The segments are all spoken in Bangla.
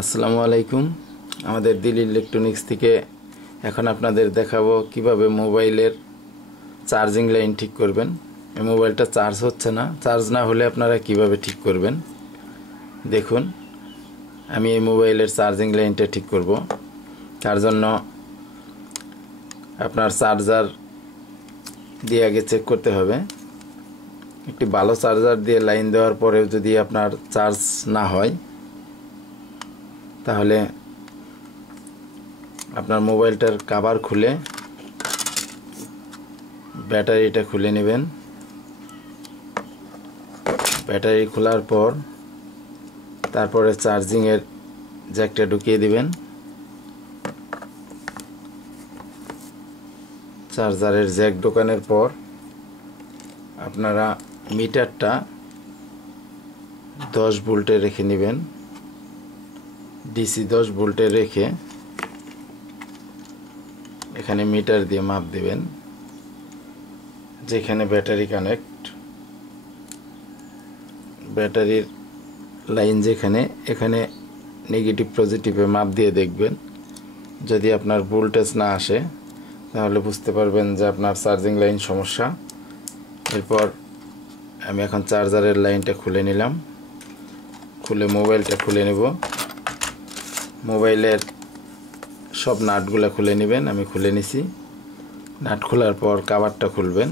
আসসালামু আলাইকুম। আমাদের দিল ইলেকট্রনিক্স থেকে এখন আপনাদের দেখাবো কিভাবে মোবাইলের চার্জিং লাইন ঠিক করবেন। এই মোবাইলটা চার্জ হচ্ছে না, চার্জ না হলে আপনারা কিভাবে ঠিক করবেন দেখুন। আমি এই মোবাইলের চার্জিং লাইনটা ঠিক করব। তার জন্য আপনার চার্জার দিয়ে আগে চেক করতে হবে। একটি ভালো চার্জার দিয়ে লাইন দেওয়ার পরেও যদি আপনার চার্জ না হয় তাহলে আপনার মোবাইলটার কভার খুলে ব্যাটারিটা খুলে নেবেন। ব্যাটারি খোলার পর তারপরে চার্জিংয়ের জ্যাকটা ঢুকিয়ে দিবেন। চার্জারের জ্যাক ঢোকানোর পর আপনারা মিটারটা 10 ভোল্টে রেখে নেবেন। ডিসি 10 ভোল্টে রেখে এখানে মিটার দিয়ে মাপ দিবেন। যেখানে ব্যাটারি কানেক্ট, ব্যাটারির লাইন যেখানে, এখানে নেগেটিভ পজিটিভে মাপ দিয়ে দেখবেন। যদি আপনার ভোল্টেজ না আসে তাহলে বুঝতে পারবেন যে আপনার চার্জিং লাইন সমস্যা। এরপর আমি এখন চার্জারের লাইনটা খুলে নিলাম। খুলে মোবাইলটা খুলে নেব। মোবাইলের সব নাটগুলো খুলে নেবেন। আমি খুলে নিছি। নাট খোলার পর কভারটা খুলবেন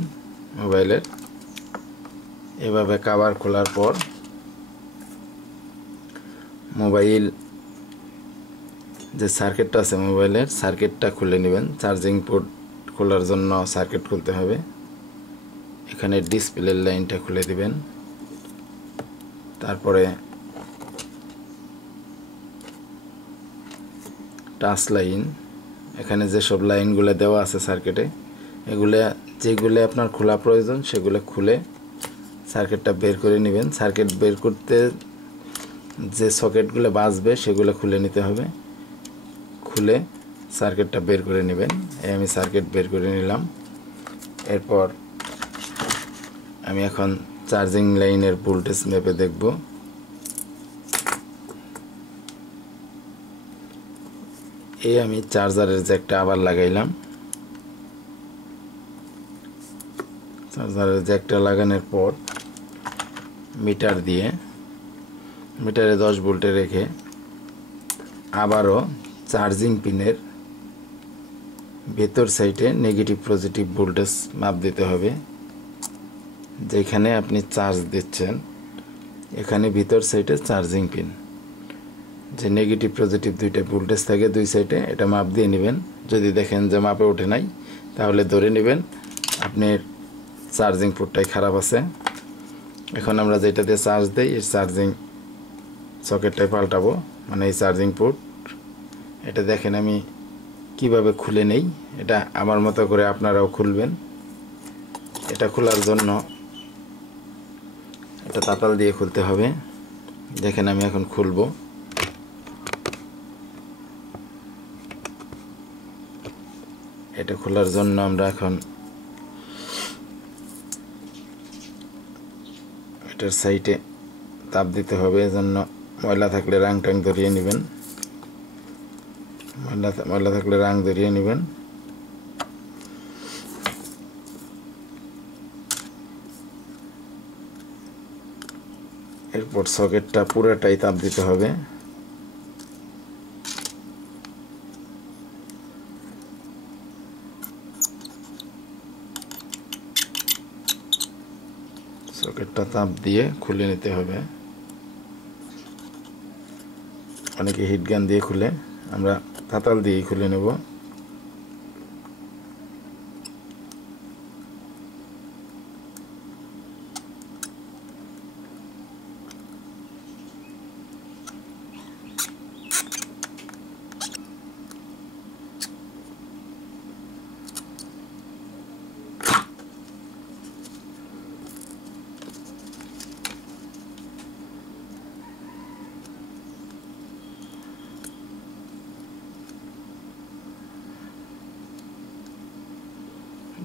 মোবাইলের। এভাবে কভার খোলার পর মোবাইল যে সার্কিটটা আছে মোবাইলের সার্কিটটা খুলে নেবেন। চার্জিং পোর্ট খোলার জন্য সার্কিট খুলতে হবে। এখানে ডিসপ্লের লাইনটা খুলে দিবেন। তারপরে টাচ লাইন, এখানে যেসব লাইনগুলো দেওয়া আছে সার্কিটে, যেগুলো আপনার খোলা প্রয়োজন সেগুলো খুলে সার্কিটটা বের করে নেবেন। সার্কিট বের করতে যে সকেটগুলো বাজবে সেগুলো খুলে নিতে হবে। খুলে সার্কিটটা বের করে নেবেন। আমি সার্কিট বের করে নিলাম। এরপর আমি এখন চার্জিং লাইনের ভোল্টেজ মেপে দেখব। আমি চার্জারের জ্যাকটা আবার লাগাইলাম। চার্জারের জ্যাকটা লাগানোর পর মিটার দিয়ে মিটারে 10 ভোল্টে রেখে আবারও চার্জিং পিনের ভেতর সাইডে নেগেটিভ পজিটিভ ভোল্টেজ মাপ দিতে হবে। যেখানে আপনি চার্জ দিচ্ছেন এখানে ভিতর সাইডে চার্জিং পিন, যে নেগেটিভ পজিটিভ দুইটা ভোল্টেজ থাকে দুই সাইডে, এটা মাপ দিয়ে নেবেন। যদি দেখেন যে মাপে ওঠে নাই তাহলে ধরে নেবেন আপনার চার্জিং পোর্টটাই খারাপ আছে। এখন আমরা যেটা দিয়ে চার্জ দেই এই চার্জিং সকেটটাই পাল্টাবো, মানে এই চার্জিং পোর্ট। এটা দেখেন আমি কিভাবে খুলে নেই। এটা আমার মতো করে আপনারাও খুলবেন। এটা খোলার জন্য এটা তাতাল দিয়ে খুলতে হবে। দেখেন আমি এখন খুলবো। এটা খোলার জন্য আমরা এখন এটার সাইডে তাপ দিতে হবে। এজন্য ময়লা থাকলে রাং টাং ধরিয়ে নেবেন। ময়লা থাকলে রাং ধরিয়ে নেবেন। এরপর সকেটটা পুরোটাই তাপ দিতে হবে। সকেটটা তাপ দিয়ে খুলে নিতে হবে। অনেকে হিট গান দিয়ে খুলে, আমরা তাতাল দিয়েই খুলে নেব।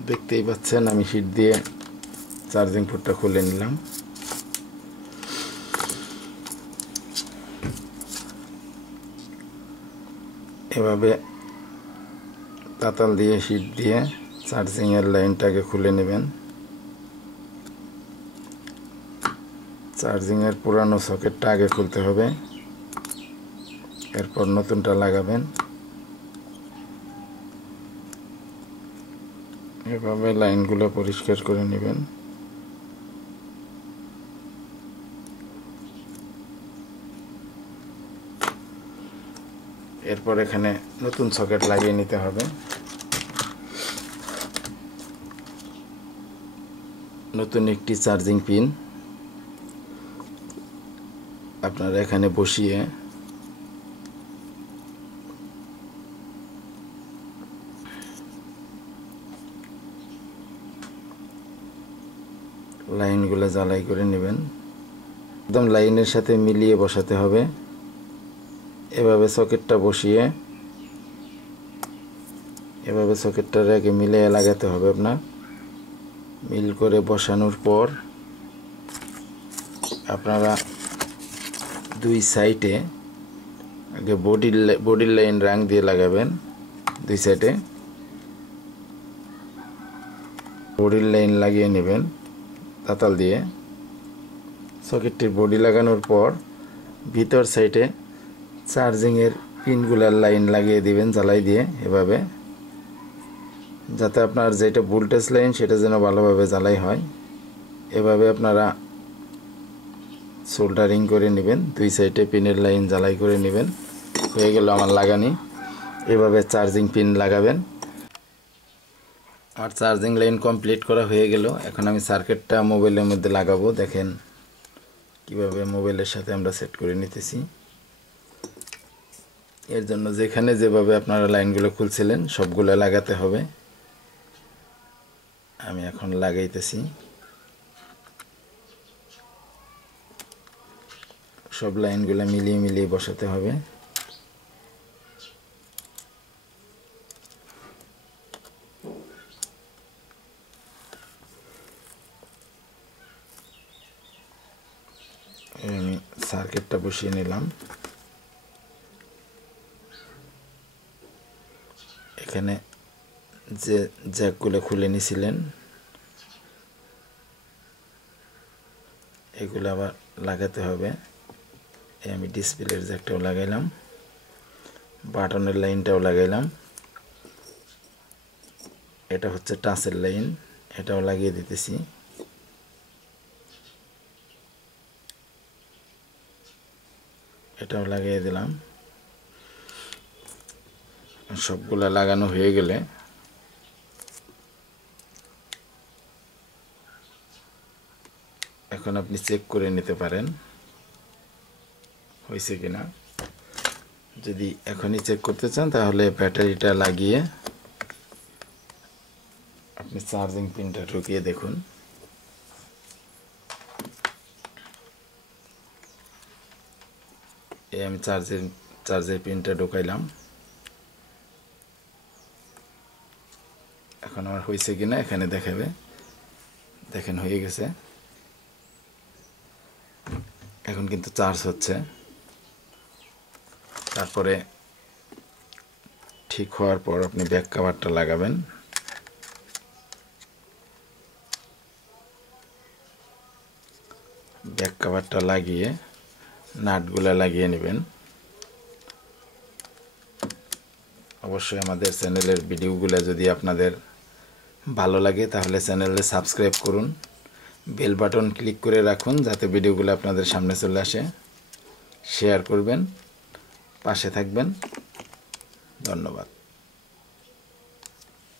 দেখতেই পাচ্ছেন আমি হিট দিয়ে চার্জিং পোর্টটা খুলে নিলাম। এভাবে তাতাল দিয়ে হিট দিয়ে চার্জিং এর লাইনটাকে খুলে নেবেন। চার্জিং এর পুরানো সকেটটা আগে খুলতে হবে, এরপর নতুনটা লাগাবেন। এভাবে লাইনগুলো পরিষ্কার করে নেবেন। এরপর এখানে নতুন সকেট লাগিয়ে নিতে হবে। নতুন একটি চার্জিং পিন আপনারা এখানে বসিয়ে লাইনগুলো জ্বালাই করে নেবেন। একদম লাইনের সাথে মিলিয়ে বসাতে হবে। এভাবে সকেটটা বসিয়ে এভাবে সকেটটার আগে মিলিয়ে লাগাতে হবে। আপনার মিল করে বসানোর পর আপনারা দুই সাইডে আগে বডির লাইন রাং দিয়ে লাগাবেন। দুই সাইডে বডির লাইন লাগিয়ে নেবেন তাতাল দিয়ে। সকেটটির বডি লাগানোর পর ভিতর সাইডে চার্জিংয়ের পিনগুলার লাইন লাগিয়ে দিবেন জ্বালাই দিয়ে, এভাবে, যাতে আপনার যেটা ভোল্টেজ লাইন সেটা যেন ভালোভাবে জ্বালাই হয়। এভাবে আপনারা সোল্ডারিং করে নেবেন। দুই সাইডে পিনের লাইন জ্বালাই করে নেবেন। হয়ে গেল আমার লাগানি। এভাবে চার্জিং পিন লাগাবেন। আমার চার্জিং লাইন কমপ্লিট করা হয়ে গেল। এখন আমি সার্কিটটা মোবাইলের মধ্যে লাগাবো। দেখেন কিভাবে মোবাইলের সাথে আমরা সেট করে নিতেছি। এর জন্য যেখানে যেভাবে আপনারা লাইনগুলো খুলছিলেন সবগুলো লাগাতে হবে। আমি এখন লাগাইতেছি। সব লাইনগুলো মিলিয়ে মিলিয়ে বসাতে হবে। আমি সার্কিটটা বসিয়ে নিলাম। এখানে যে জ্যাকগুলো খুলে নিয়েছিলেন এগুলো আবার লাগাতে হবে। আমি ডিসপ্লের জ্যাকটাও লাগাইলাম, বাটনের লাইনটাও লাগাইলাম। এটা হচ্ছে টাচের লাইন, এটাও লাগিয়ে দিতেছি। এটাও লাগিয়ে দিলাম। সবগুলা লাগানো হয়ে গেলে এখন আপনি চেক করে নিতে পারেন হয়েছে কিনা। যদি এখনই চেক করতে চান তাহলে ব্যাটারিটা লাগিয়ে আপনি চার্জিং পিনটা ঢুকিয়ে দেখুন। এই আমি চার্জের পিনটা ঢুকাইলাম। এখন আমার হয়েছে কিনা এখানে দেখাবে। দেখেন হয়ে গেছে। এখন কিন্তু চার্জ হচ্ছে। তারপরে ঠিক হওয়ার পর আপনি ব্যাক কভারটা লাগাবেন। ব্যাক কভারটা লাগিয়ে নাটগুলা লাগিয়ে নেবেন। অবশ্যই আমাদের চ্যানেলের ভিডিওগুলো যদি আপনাদের ভালো লাগে তাহলে চ্যানেলে সাবস্ক্রাইব করুন, বেল বাটন ক্লিক করে রাখুন যাতে ভিডিওগুলো আপনাদের সামনে চলে আসে। শেয়ার করবেন, পাশে থাকবেন। ধন্যবাদ।